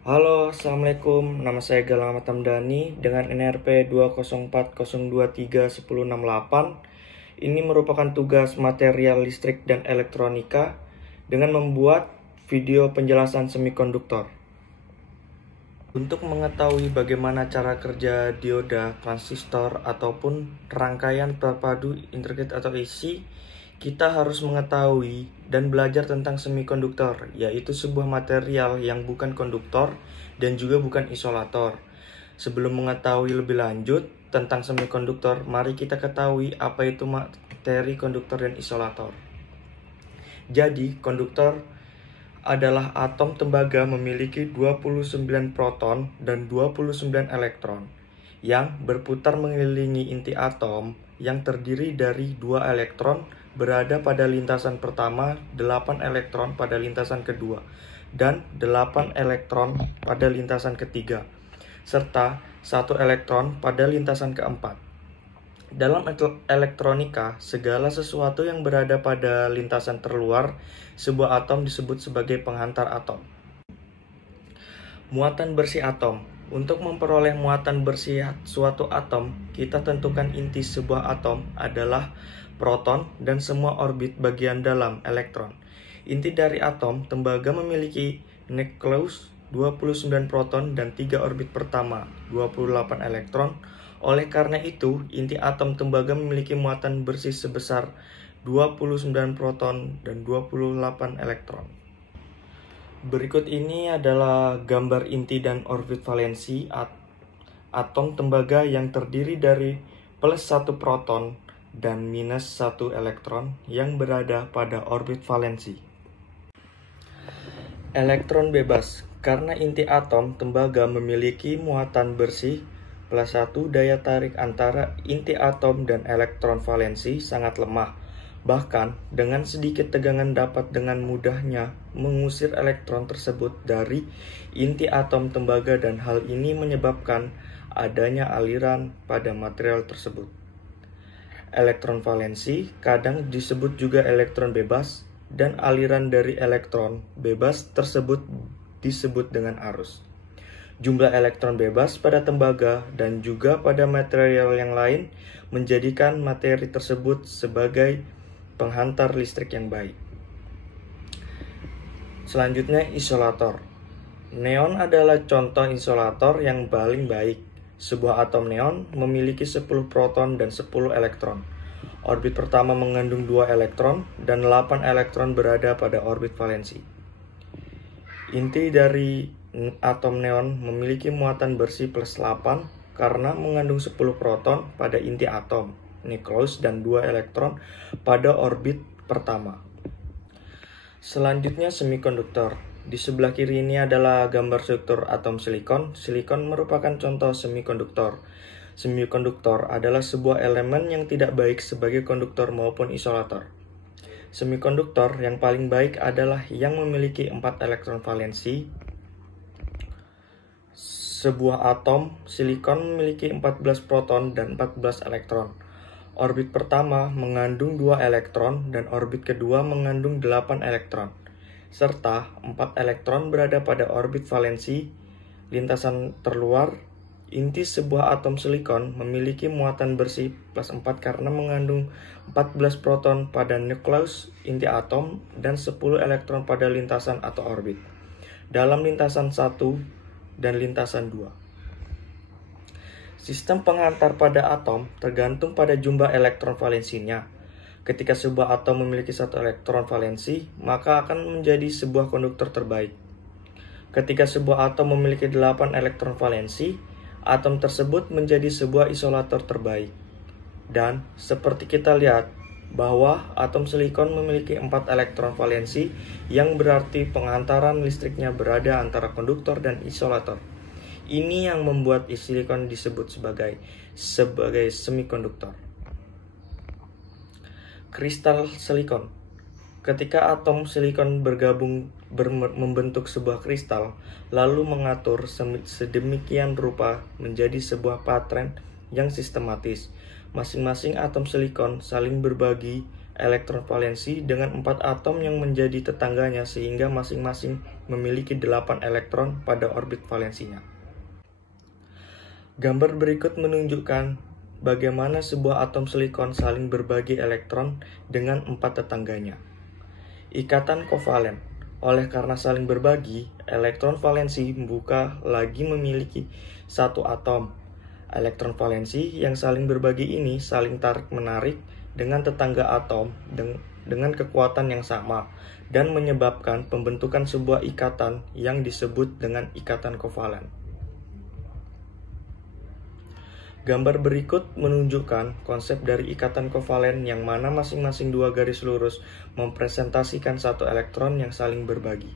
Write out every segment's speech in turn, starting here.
Halo, Assalamualaikum. Nama saya Galang Ahmad Hamdani dengan NRP 20402310668. Ini merupakan tugas material listrik dan elektronika dengan membuat video penjelasan semikonduktor. Untuk mengetahui bagaimana cara kerja dioda, transistor, ataupun rangkaian terpadu intricate atau IC, kita harus mengetahui dan belajar tentang semikonduktor, yaitu sebuah material yang bukan konduktor dan juga bukan isolator. Sebelum mengetahui lebih lanjut tentang semikonduktor, mari kita ketahui apa itu materi konduktor dan isolator. Jadi, konduktor adalah atom tembaga memiliki 29 proton dan 29 elektron yang berputar mengelilingi inti atom yang terdiri dari 2 elektron berada pada lintasan pertama, 8 elektron pada lintasan kedua, dan 8 elektron pada lintasan ketiga, serta 1 elektron pada lintasan keempat. Dalam elektronika, segala sesuatu yang berada pada lintasan terluar sebuah atom disebut sebagai penghantar atom. Muatan bersih atom. Untuk memperoleh muatan bersih suatu atom, kita tentukan inti sebuah atom adalah proton dan semua orbit bagian dalam elektron. Inti dari atom tembaga memiliki nukleus 29 proton dan 3 orbit pertama 28 elektron. Oleh karena itu, inti atom tembaga memiliki muatan bersih sebesar 29 proton dan 28 elektron. Berikut ini adalah gambar inti dan orbit valensi atom tembaga yang terdiri dari plus 1 proton dan minus 1 elektron yang berada pada orbit valensi. Elektron bebas. Karena inti atom tembaga memiliki muatan bersih, plus 1 daya tarik antara inti atom dan elektron valensi sangat lemah. Bahkan, dengan sedikit tegangan dapat dengan mudahnya mengusir elektron tersebut dari inti atom tembaga dan hal ini menyebabkan adanya aliran pada material tersebut. Elektron valensi kadang disebut juga elektron bebas dan aliran dari elektron bebas tersebut disebut dengan arus. Jumlah elektron bebas pada tembaga dan juga pada material yang lain menjadikan materi tersebut sebagai penghantar listrik yang baik. Selanjutnya, isolator. Neon adalah contoh isolator yang paling baik. Sebuah atom neon memiliki 10 proton dan 10 elektron. Orbit pertama mengandung 2 elektron dan 8 elektron berada pada orbit valensi. Inti dari atom neon memiliki muatan bersih plus 8 karena mengandung 10 proton pada inti atom, nukleus, dan 2 elektron pada orbit pertama. Selanjutnya, semikonduktor. Di sebelah kiri ini adalah gambar struktur atom silikon. Silikon merupakan contoh semikonduktor. Semikonduktor adalah sebuah elemen yang tidak baik sebagai konduktor maupun isolator. Semikonduktor yang paling baik adalah yang memiliki 4 elektron valensi. Sebuah atom silikon memiliki 14 proton dan 14 elektron. Orbit pertama mengandung 2 elektron dan orbit kedua mengandung 8 elektron, serta 4 elektron berada pada orbit valensi. Lintasan terluar, inti sebuah atom silikon memiliki muatan bersih plus 4 karena mengandung 14 proton pada nukleus inti atom dan 10 elektron pada lintasan atau orbit dalam lintasan 1 dan lintasan 2. Sistem penghantar pada atom tergantung pada jumlah elektron valensinya. Ketika sebuah atom memiliki 1 elektron valensi, maka akan menjadi sebuah konduktor terbaik. Ketika sebuah atom memiliki 8 elektron valensi, atom tersebut menjadi sebuah isolator terbaik. Dan seperti kita lihat bahwa atom silikon memiliki 4 elektron valensi yang berarti penghantaran listriknya berada antara konduktor dan isolator. Ini yang membuat silikon disebut sebagai semikonduktor. Kristal silikon. Ketika atom silikon bergabung membentuk sebuah kristal, lalu mengatur sedemikian rupa menjadi sebuah pattern yang sistematis. Masing-masing atom silikon saling berbagi elektron valensi dengan 4 atom yang menjadi tetangganya sehingga masing-masing memiliki 8 elektron pada orbit valensinya. Gambar berikut menunjukkan bagaimana sebuah atom silikon saling berbagi elektron dengan 4 tetangganya. Ikatan kovalen. Oleh karena saling berbagi, elektron valensi membuka lagi memiliki 1 atom. Elektron valensi yang saling berbagi ini saling tarik-menarik dengan tetangga atom dengan kekuatan yang sama dan menyebabkan pembentukan sebuah ikatan yang disebut dengan ikatan kovalen. Gambar berikut menunjukkan konsep dari ikatan kovalen yang mana masing-masing 2 garis lurus mempresentasikan 1 elektron yang saling berbagi.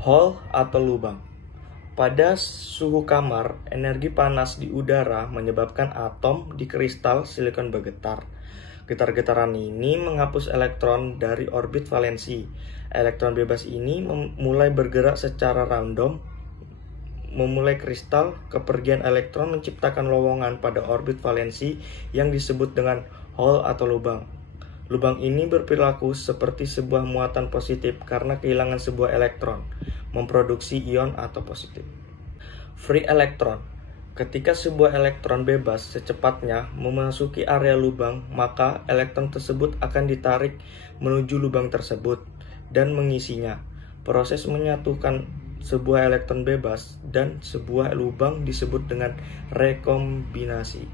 Hole atau lubang. Pada suhu kamar, energi panas di udara menyebabkan atom di kristal silikon bergetar. Getar-getaran ini menghapus elektron dari orbit valensi. Elektron bebas ini mulai bergerak secara random memulai kristal. Kepergian elektron menciptakan lowongan pada orbit valensi yang disebut dengan hole atau lubang. Lubang ini berperilaku seperti sebuah muatan positif karena kehilangan sebuah elektron, memproduksi ion atau positif. Free electron. Ketika sebuah elektron bebas secepatnya memasuki area lubang, maka elektron tersebut akan ditarik menuju lubang tersebut dan mengisinya. Proses menyatukan sebuah elektron bebas dan sebuah lubang disebut dengan rekombinasi.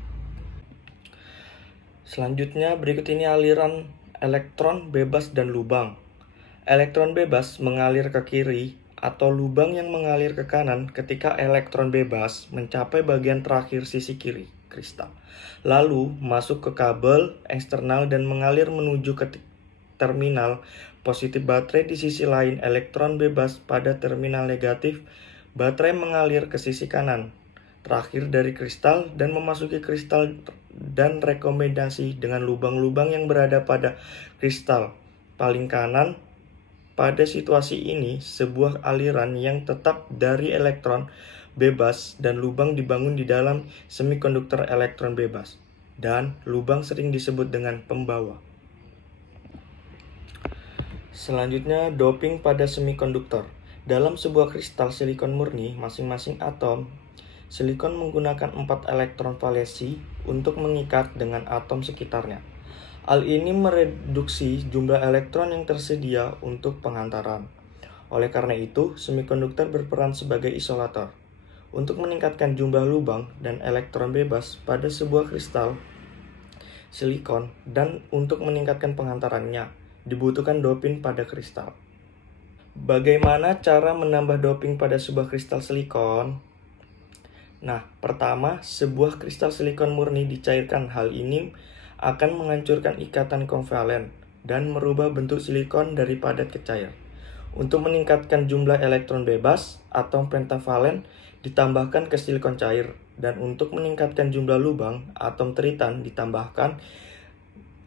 Selanjutnya, berikut ini aliran elektron bebas dan lubang. Elektron bebas mengalir ke kiri atau lubang yang mengalir ke kanan ketika elektron bebas mencapai bagian terakhir sisi kiri kristal. Lalu masuk ke kabel eksternal dan mengalir menuju ke terminal positif baterai di sisi lain. Elektron bebas pada terminal negatif baterai mengalir ke sisi kanan terakhir dari kristal dan memasuki kristal dan rekombinasi dengan lubang-lubang yang berada pada kristal paling kanan. Pada situasi ini, sebuah aliran yang tetap dari elektron bebas dan lubang dibangun di dalam semikonduktor elektron bebas, dan lubang sering disebut dengan pembawa. Selanjutnya, doping pada semikonduktor. Dalam sebuah kristal silikon murni, masing-masing atom silikon menggunakan 4 elektron valensi untuk mengikat dengan atom sekitarnya. Hal ini mereduksi jumlah elektron yang tersedia untuk pengantaran. Oleh karena itu, semikonduktor berperan sebagai isolator. Untuk meningkatkan jumlah lubang dan elektron bebas pada sebuah kristal silikon dan untuk meningkatkan pengantarannya, dibutuhkan doping pada kristal. Bagaimana cara menambah doping pada sebuah kristal silikon? Nah, pertama, sebuah kristal silikon murni dicairkan. Hal ini akan menghancurkan ikatan kovalen dan merubah bentuk silikon dari padat ke cair. Untuk meningkatkan jumlah elektron bebas, atom pentavalen ditambahkan ke silikon cair, dan untuk meningkatkan jumlah lubang, atom tritan ditambahkan.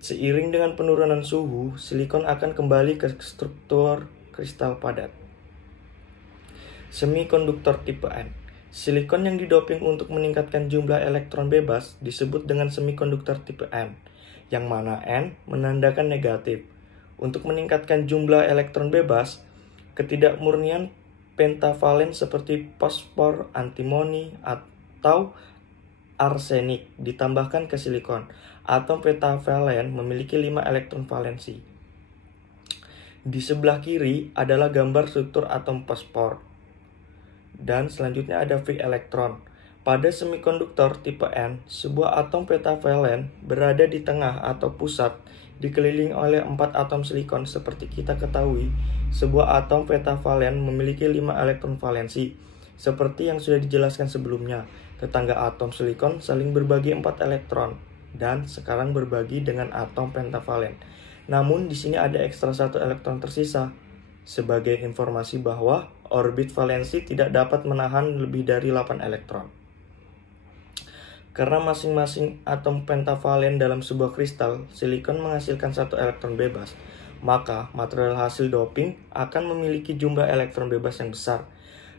Seiring dengan penurunan suhu, silikon akan kembali ke struktur kristal padat. Semikonduktor tipe N. Silikon yang didoping untuk meningkatkan jumlah elektron bebas disebut dengan semikonduktor tipe N, yang mana N menandakan negatif. Untuk meningkatkan jumlah elektron bebas, ketidakmurnian pentavalen seperti fosfor, antimoni, atau arsenik ditambahkan ke silikon. Atom pentavalen memiliki 5 elektron valensi. Di sebelah kiri adalah gambar struktur atom fosfor. Dan selanjutnya ada free elektron. Pada semikonduktor tipe N, sebuah atom pentavalen berada di tengah atau pusat, dikelilingi oleh 4 atom silikon. Seperti kita ketahui, sebuah atom pentavalen memiliki 5 elektron valensi. Seperti yang sudah dijelaskan sebelumnya, tetangga atom silikon saling berbagi 4 elektron, dan sekarang berbagi dengan atom pentavalen. Namun di sini ada ekstra 1 elektron tersisa. Sebagai informasi bahwa orbit valensi tidak dapat menahan lebih dari 8 elektron. Karena masing-masing atom pentavalen dalam sebuah kristal silikon menghasilkan 1 elektron bebas, maka material hasil doping akan memiliki jumlah elektron bebas yang besar.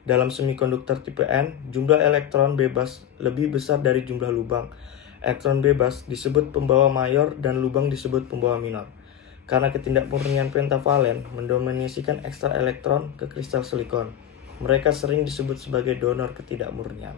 Dalam semikonduktor tipe N, jumlah elektron bebas lebih besar dari jumlah lubang. elektron bebas disebut pembawa mayor dan lubang disebut pembawa minor. Karena ketidakmurnian pentavalen mendominasikan ekstra elektron ke kristal silikon, mereka sering disebut sebagai donor ketidakmurnian.